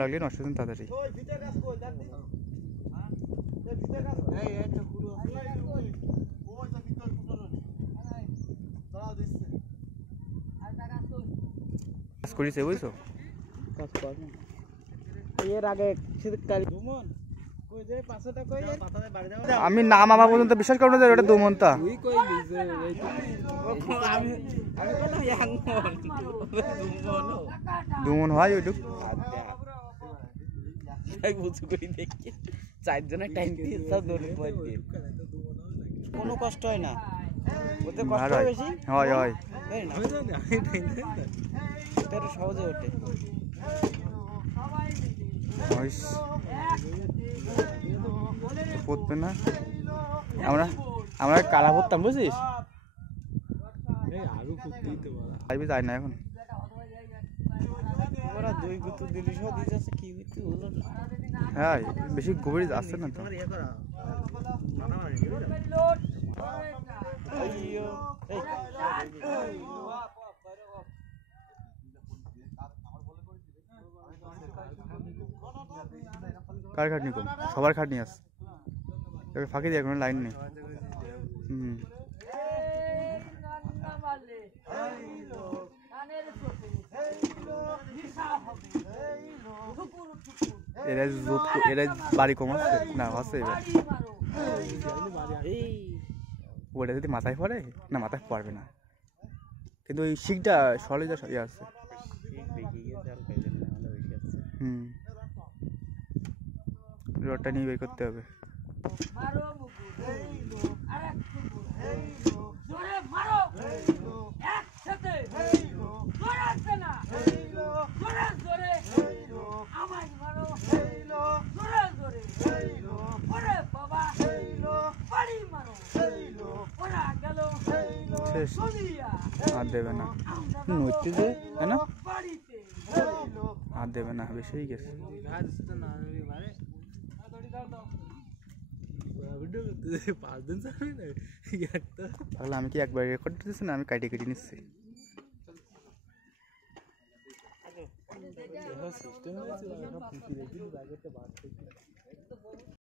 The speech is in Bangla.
লাগলে নষ্ট দিন তাড়াতাড়ি করেছে বুঝছো এর আগে আমি নাম আমার পর্যন্ত বিশ্বাস করবো না যে ওটা দুমন্তা দুমন হয় ওইটুক কোনো কষ্ট হয় না হয় হয় সহজে ওঠে পড়বে না আমরা কালা পড়তাম বুঝিস যাই না এখন হ্যাঁ বেশি গভীর আসছে না তো কার খাটনি কম সবার খাটনি আছে এবার ফাঁকি দিয়ে কোনো লাইন নেই এরা বাড়ি কম আছে না আছে এবার ওটা যদি মাথায় পড়ে না মাথায় পড়বে না কিন্তু ওই শিখটা সলে যা ইয়ে আছে রডটা নিয়ে বের করতে হবে হাত দেবে না নড়তে যে তাই না হাত দেবে না বেশি হয়ে গেছে তাহলে আমি কি একবার রেকর্ড দিতেছি না আমি কাটি কেটে নিচ্ছি সিস্টেম